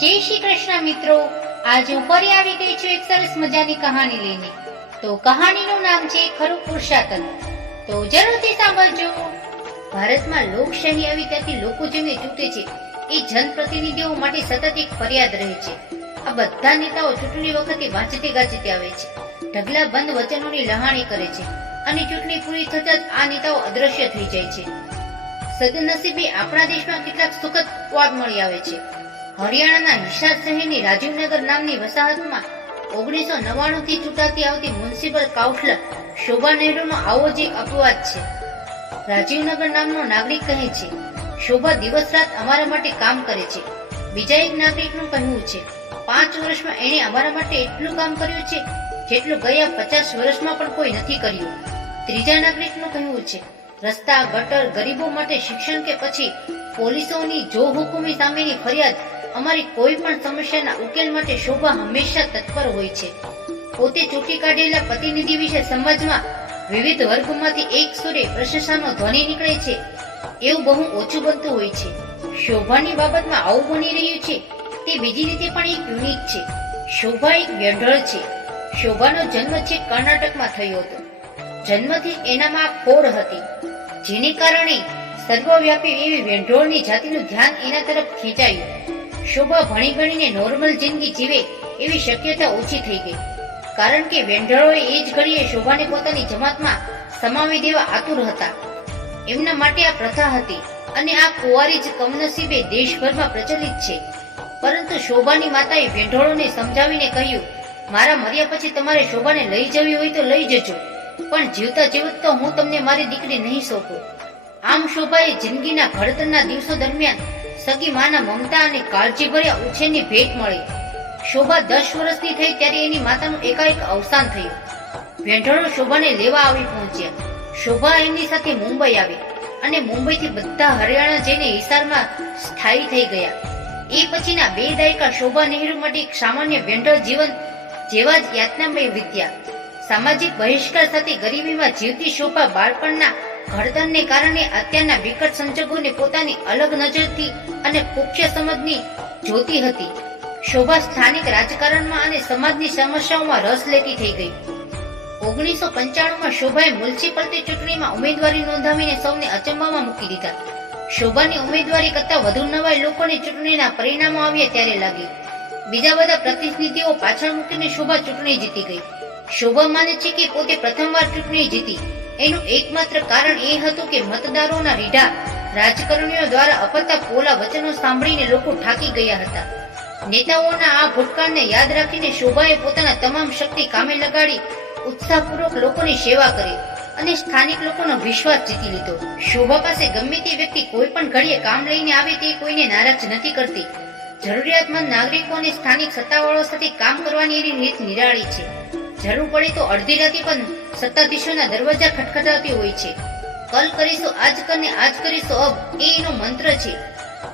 જય શ્રી કૃષ્ણ મિત્રો. આજે હું ફરી આવી ગઈ છું એક સરસ મજાની કહાની લઈને. તો કહાનીનું નામ છે ખરું પુરુષાતન તો જરૂરથી સાંભળજો. ભારતમાં લોકશાહી આવી ત્યાંથી લોકો જેમને ચૂંટે છે, એ જનપ્રતિનિધિઓ માટે સતત એક ફરિયાદ રહે છે. આ બધા નેતાઓ ચૂંટણી વખતે વાંચતે ગાજતે આવે છે. ઢગલા બંધ વચનોની લહાણી કરે છે અને ચૂંટણી પૂરી થતા આ નેતાઓ અદ્રશ્ય થઈ જાય છે. સદનસીબે આપણા દેશમાં કેટલાક સુખદ વાદ મળી આવે છે. હરિયાણાના નિશાદ શહેરની રાજીવનગર નામની વસાહતમાં ઓગણીસો નવ્વાણું થી ચૂંટાતી આવતી મ્યુનિસિપલ કાઉન્સિલર શોભા નહેરુનો આવો જે અપવાદ છે. રાજીવનગર નામનો નાગરિક કહે છે, શોભા દિવસ રાત અમારા માટે કામ કરે છે. બીજા એક નાગરિકનું કહેવું છે, પાંચ વર્ષમાં એણે અમારા માટે એટલું કામ કર્યું છે, જેટલું ગયા પચાસ વર્ષમાં પણ કોઈ નથી કર્યું. ત્રીજા નાગરિકનું કહેવું છે, રસ્તા, ગટર, ગરીબો માટે શિક્ષણ કે પછી પોલીસોની જો હુકુમી સામેની ફરિયાદ અમારી કોઈ પણ સમસ્યાના ઉકેલ માટે શોભા હંમેશા તત્પર હોય છે. પોતે ચૂંટી કાઢેલા પ્રતિનિધિ વિશે સમાજમાં વિવિધ વર્ગમાંથી એક સુરે પ્રશંસાનો ધ્વનિ નીકળે છે. એવું બહુ ઓછું બનતું હોય છે. શોભાની બાબતમાં આવું બની રહ્યું છે તે બીજી રીતે પણ એક યુનિક છે. શોભા એક વ્યંઢળ છે. શોભાનો જન્મ છે કર્ણાટકમાં થયો હતો. જન્મથી એનામાં ફોડ હતી. જેને કારણે સર્વવ્યાપી એવી વેંઢોળની જાતિનું ધ્યાન એના તરફ ખેંચાયું. શોભા ભણી ગણીને નોર્મલ જિંદગી જીવે એવી શક્યતા ઓછી થઈ ગઈ. કારણ કે વેંઢળોએ એ જ ઘડીએ શોભાને પોતાની જમાતમાં સમાવી દેવા આતુર હતા. એમના માટે આ પ્રથા હતી અને આ કુંવારી જ કમનસીબે દેશભરમાં પ્રચલિત છે. પરંતુ શોભાની માતાએ વેંઢળોને સમજાવીને કહ્યું, મારા મર્યા પછી તમારે શોભાને લઈ જવી હોય તો લઈ જજો, પણ જીવતા જીવત તો હું તમને મારી દીકરી નહીં સોંપું. આમ શોભાએ જિંદગીના ઘડતરના દિવસો દરમિયાન સગી માના મમતા અને કાળજીભર્યા ઉછેરની ભેટ મળી. શોભા દસ વર્ષની થઈ ત્યારે એની માતાનું એકાએક અવસાન થયું. વેંઢળો શોભાને લેવા આવી પહોંચ્યા. શોભા એમની સાથે મુંબઈ આવી અને મુંબઈથી બધા હરિયાણા જઈને હિસારમાં સ્થાયી થઈ ગયા. એ પછીના બે દાયકા શોભા નહેરુ માટે એક સામાન્ય વેંઢળ જીવન જેવા જ યાતનામય વિદ્યા. સામાજિક બહિષ્કાર સાથે ગરીબીમાં જીવતી શોભા બાળપણના ઘડતરને કારણે અત્યારના વિકટ સંજોગોને પોતાની અલગ નજરથી અને પુખ્ય સમજની જોતી હતી. શોભા સ્થાનિક રાજકારણમાં અને સમાજની સમસ્યાઓમાં રસ લેતી થઈ ગઈ. ઓગણીસો પંચાણુંમાં શોભાએ મ્યુનિસિપાલિટી ચૂંટણીમાં ઉમેદવારી નોંધાવીને સૌને અચંબામાં મૂકી દીધા. શોભાની ઉમેદવારી કરતા વધુ નવાઈ લોકોને ચૂંટણીના પરિણામો આવ્યા ત્યારે લાગી. બીજા બધા પ્રતિનિધિઓ પાછળ મૂકીને શોભા ચૂંટણી જીતી ગઈ. શોભા માને છે કે પોતે પ્રથમવાર ચૂંટણી જીતી. એનું એકમાત્ર કારણ એ હતું કે મતદારોના રીઢા રાજકારણીઓ દ્વારા અપાતા પોલા વચનો સાંભળીને લોકો થાકી ગયા હતા. નેતાઓના આ ભૂતકાળને યાદ રાખીને શોભાએ પોતાના તમામ શક્તિ કામે લગાડી ઉત્સાહપૂર્વક લોકોની સેવા કરી અને સ્થાનિક લોકોનો વિશ્વાસ જીતી લીધો. શોભા પાસે ગમે તે વ્યક્તિ કોઈ પણ ઘડીએ કામ લઈને આવે તે કોઈને નારાજ નથી કરતી. જરૂરિયાતમંદ નાગરિકો અને સ્થાનિક સત્તાવાળો સાથે કામ કરવાની એની રીત નિરાળી છે. જરૂર પડે તો અડધી રાતે પણ સત્તાધીશોના દરવાજા ખટખટાવતી હોય છે. કલ કરીશું, આજ કરને આજ કરીશું, અબ એ એનો મંત્ર છે.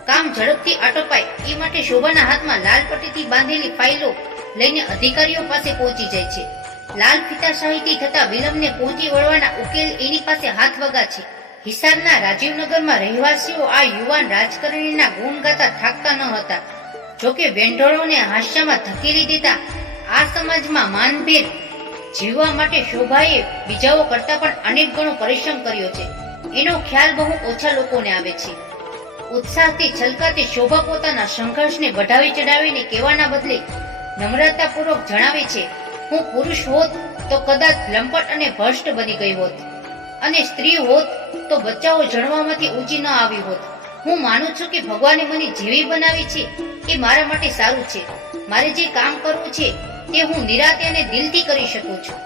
કામ ઝડપથી આટોપાય, એ માટે શોભાના હાથમાં લાલ પટ્ટીથી બાંધેલી ફાઇલો લઈને અધિકારીઓ પાસે પહોંચી જાય છે. લાલ ફિતાશાહીથી થતા વિલંબને પહોંચી વળવાના ઉકેલ એની પાસે હાથ વગા છે. હિસારના રાજીવનગરમાં રહેવાસીઓ આ યુવાન રાજકારણીના ગુણ ગાતા થાકતા ન હતા. જોકે વેંઢોળોને હાસ્યમાં ધકેલી દેતા આ સમાજમાં માનભેદ જીવવા માટે શોભાએ બીજાઓ કરતા પણ અનેક ગણો પરિશ્રમ કર્યો છે. એનો ખ્યાલ બહુ ઓછા લોકોને આવે છે. ઉત્સાહથી છલકાતી શોભા પોતાના સંઘર્ષને બઢાવી ચડાવીને કહેવાના બદલે નમ્રતાપૂર્વક જણાવે છે, હું પુરુષ હોત તો કદાચ લંપટ અને ભ્રષ્ટ બની ગઈ હોત. અને સ્ત્રી હોત તો બચ્ચાઓ જણવામાંથી ઊંચી ન આવી હોત. હું માનું છું કે ભગવાને મને જેવી બનાવી છે એ મારા માટે સારું છે. મારે જે કામ કરવું છે તે હું નિરાતે અને દિલથી કરી શકું છું.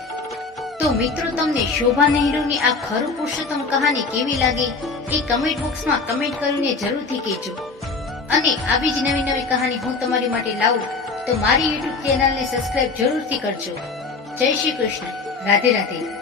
તો મિત્રો, તમને શોભા નહેરુની આ ખરું પુરુષોત્તમ કહાની કેવી લાગી? એ કમેન્ટ બોક્સમાં કમેન્ટ કરીને જરૂરથી કહેજો. અને આવી જ નવી નવી કહાની હું તમારી માટે લાવું, તો મારી યુટ્યુબ ચેનલને સબસ્ક્રાઇબ જરૂરથી કરજો. જય શ્રી કૃષ્ણ. રાધે રાધે.